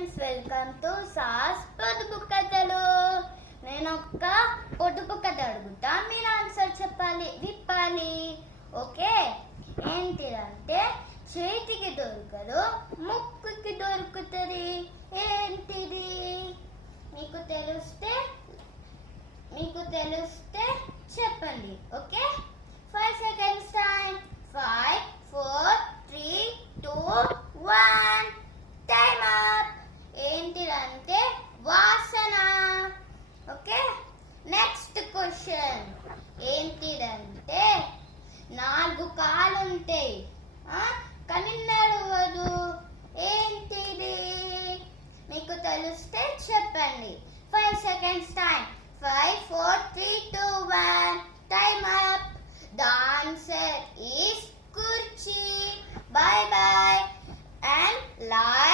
Friends, welcome to sauce పొదుపు కథలు. నేను ఒక పొదుపు కథ అడుగుతా, మీరు ఆన్సర్ చెప్పాలి, విప్పాలి. ఓకే, ఏంటిదంటే చేతికి దొరకదు, ముక్కుకి దొరుకుతుంది. ఏంటిది? మీకు తెలిస్తే చెప్పండి. Okay, 5 seconds time. 5 4 3 2 1 time up. ఏంటిదంటే వాసన. Okay, next question. ఏంటిదంటే 4 కాళ్ళు ఉంటాయి కానీ నడవదు. ఏంటిది? మీకు తెలిస్తే చెప్పండి. 5 seconds time. 5 4 3 2 1 time up. The answer is kurchi. Bye bye and like.